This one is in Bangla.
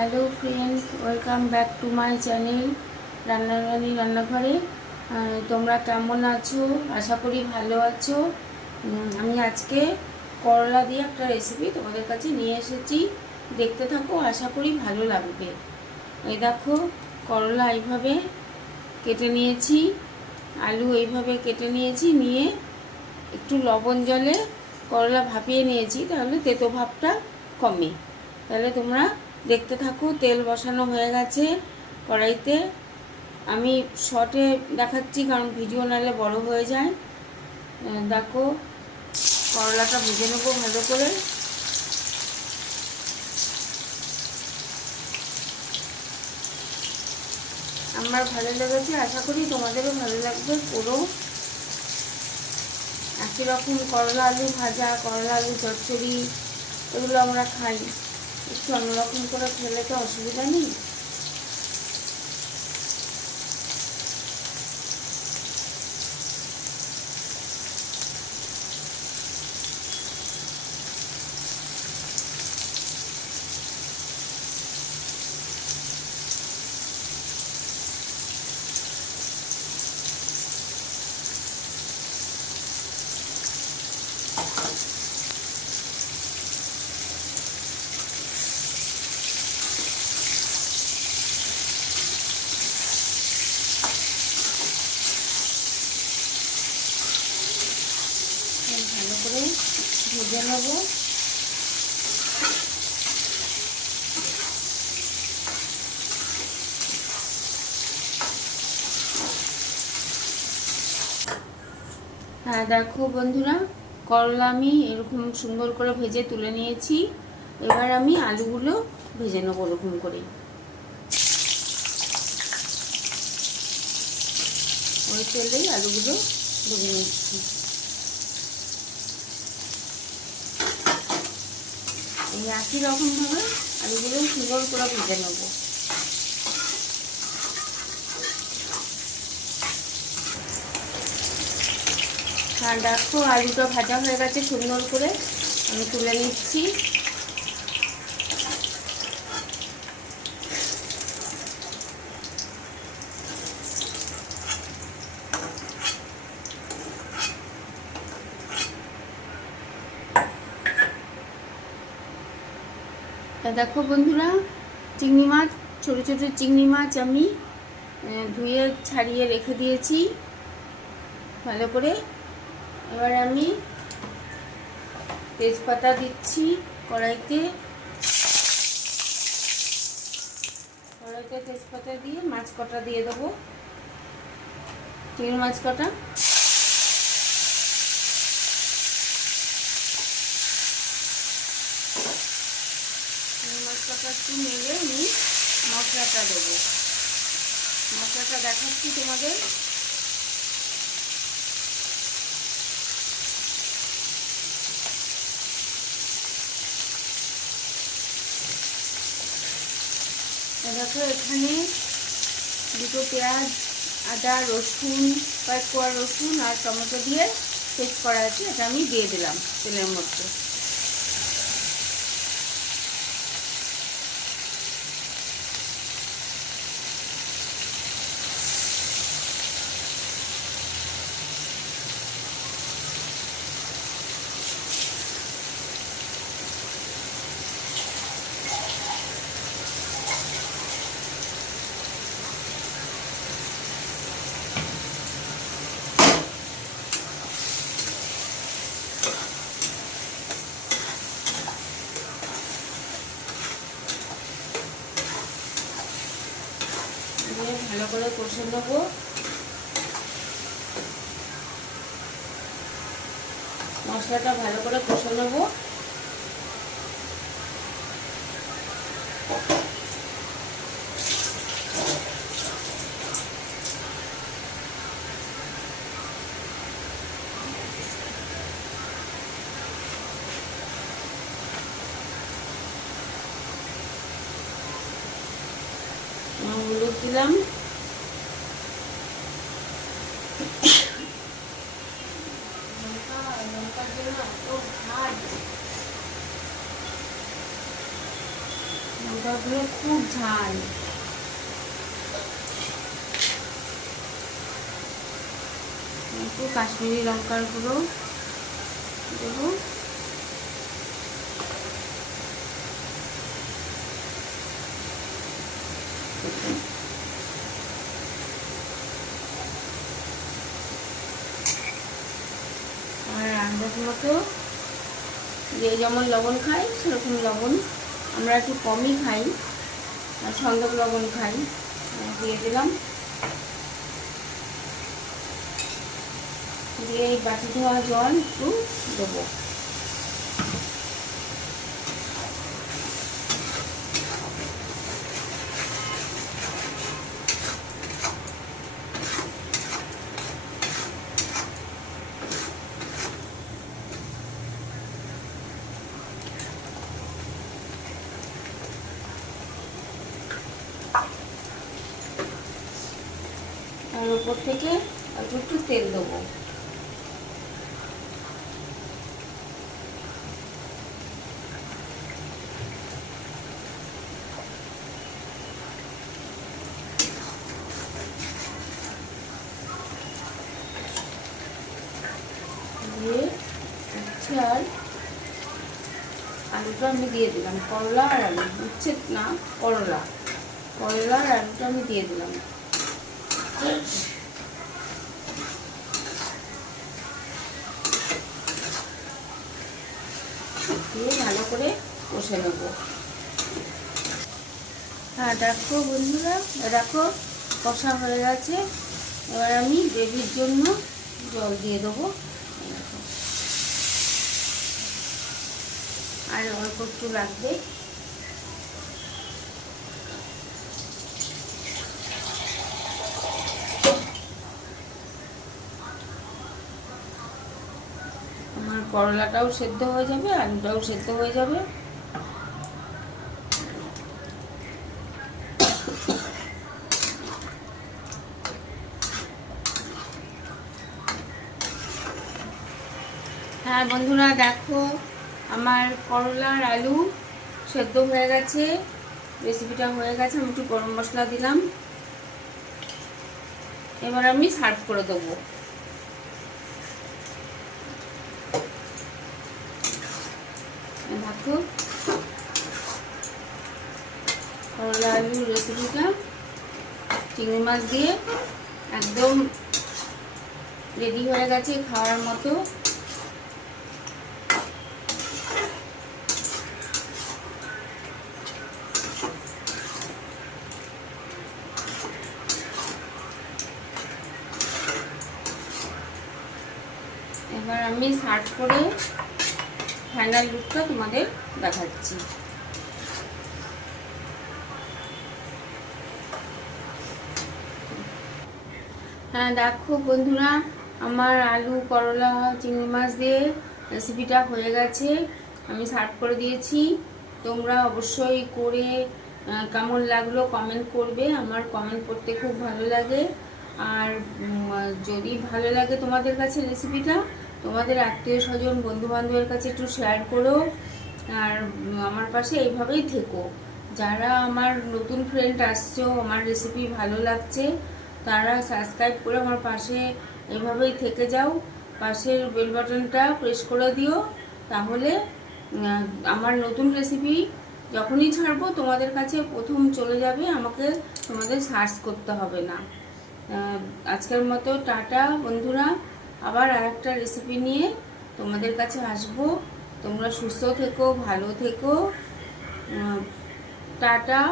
Hello friend welcome back to my channel Rannarani রান্নাঘরে। তোমরা কেমন আছো? আশা করি ভালো আছো। আমি আজকে করলা দিয়ে একটা রেসিপি তোমাদের কাছে নিয়ে এসেছি। দেখতে থাকো, আশা করি ভালো লাগবে। এই দেখো, করলা এইভাবে কেটে নিয়েছি। আলু এইভাবে কেটে নিয়েছি, নিয়ে একটু লবণ জলে করলা ভাপিয়ে নিয়েছি, তাহলে তেতো ভাবটা কমে। তাহলে তোমরা দেখতে থাকো, তেল বসানো হয়ে গেছে কড়াইতে। আমি শর্টে দেখাচ্ছি, কারণ ভিডিও নালে বড় হয়ে যায়। দেখো, করলাটা ভেজে নেব ভালো করে। আমার ভালো লেগেছে, আশা করি তোমাদেরও ভালো লাগবে পুরো। একই রকম করলা আলু ভাজা, করলা আলু চচ্চড়ি, এগুলো আমরা খাই। একটু অন্যরকম করে খেলে তো অসুবিধা নেই ভালো করে ভেজে নেব। হ্যাঁ দেখো বন্ধুরা, করলা আমি এরকম সুন্দর করে ভেজে তুলে নিয়েছি। এবার আমি আলুগুলো ভেজে নেব ওরকম করে। ওই তেলেই আলুগুলো ভেজে নিচ্ছি। এই একই রকমভাবে আলুগুলো সুন্দর করে ভেজে নেব। আর দেখো আলুটা ভাজা হয়ে গেছে সুন্দর করে। আমি তুলে নিচ্ছি। তা দেখো বন্ধুরা, চিংড়ি মাছ, ছোটো ছোটো চিংড়ি মাছ আমি ধুয়ে ছাড়িয়ে রেখে দিয়েছি। ভালো করে। এবার আমি তেজপাতা দিচ্ছি কড়াইতে। কড়াইতে তেজপাতা দিয়ে মাছ কটা দিয়ে দেবো? চিংড়ি মাছ কটা? মাছ কটা একটু নেড়ে আমি মশলাটা দেবো। মশলাটা দেখাচ্ছি তোমাদের। দেখো, এখানে দুটো পেঁয়াজ, আদা, রসুন, কয়েক কোয়া রসুন আর টমেটো দিয়ে পেস্ট করা আছে, এটা আমি দিয়ে দিলাম তেলের মধ্যে দিয়ে ভালো করে কষে নেব। মশলাটা ভালো করে কষে নেব। হলুদ দিলাম লঙ্কা লঙ্কার জন্য এত ঝাল লঙ্কা লঙ্কাগুলো খুব ঝাল। একটু কাশ্মীরি লঙ্কার গুঁড়ো দেবো আর আন্দাজ মতো যে যেমন লবণ খাই, সেরকম লবণ আমরা একটু কমই খাই। সন্দক লবণ খাই। দিয়ে দিলাম। দিয়ে এই বাটি ধোয়া জল একটু দেবো। আর উপর থেকে অল্প একটু তেল দেবো। দিয়ে আলুটা আমি দিয়ে দিলাম। করলা আর আলু, উচ্ছে না, করলা। করলা আর আলুটা আমি দিয়ে দিলাম। ভালো করে কষে নেব। হ্যাঁ দেখো বন্ধুরা, দেখো কষা হয়ে গেছে। এবার আমি গ্রেভির জন্য জল দিয়ে দেবো। আর অল্প একটু লাগবে আমার করলাটাও সেদ্ধ হয়ে যাবে, আলুটাও সেদ্ধ হয়ে যাবে। হ্যাঁ বন্ধুরা, দেখো, আমার করলার আলু সেদ্ধ হয়ে গেছে রেসিপিটা হয়ে গেছে, আমি একটু গরম মশলা দিলাম। এবার আমি সার্ভ করে দেবো। চিংড়ি মাছ দিয়ে একদম রেডি হয়ে গেছে খাওয়ার মতো। এবার আমি সার্ভ করে ফাইনাল লুকটা তোমাদের দেখাচ্ছি। হ্যাঁ দেখো বন্ধুরা, আমার আলু, করলা, চিংড়ি মাছ দিয়ে রেসিপিটা হয়ে গেছে। আমি সার্ভ করে দিয়েছি। তোমরা অবশ্যই করে কেমন লাগল কমেন্ট করবে। আমার কমেন্ট করতে খুব ভালো লাগে। আর যদি ভালো লাগে তোমাদের কাছে রেসিপিটা তোমাদের আত্মীয় স্বজন বন্ধু বান্ধবের কাছে একটু শেয়ার করো আর আমার পাশে এইভাবেই থেকো। যারা আমার নতুন ফ্রেন্ড আসছো, আমার রেসিপি ভালো লাগছে, তারা সাবস্ক্রাইব করে আমার পাশে এভাবেই থেকে যাও। পাশের বেল বাটনটা প্রেস করে দিও। তাহলে আমার নতুন রেসিপি যখনই ছাড়বো, তোমাদের কাছে প্রথম চলে যাবে, আমাকে তোমাদের সার্চ করতে হবে না। আজকের মতো টাটা, বন্ধুরা। আবার আর একটা রেসিপি নিয়ে তোমাদের কাছে আসব। তোমরা সুস্থ থেকো ভালো থেকো। টাটা।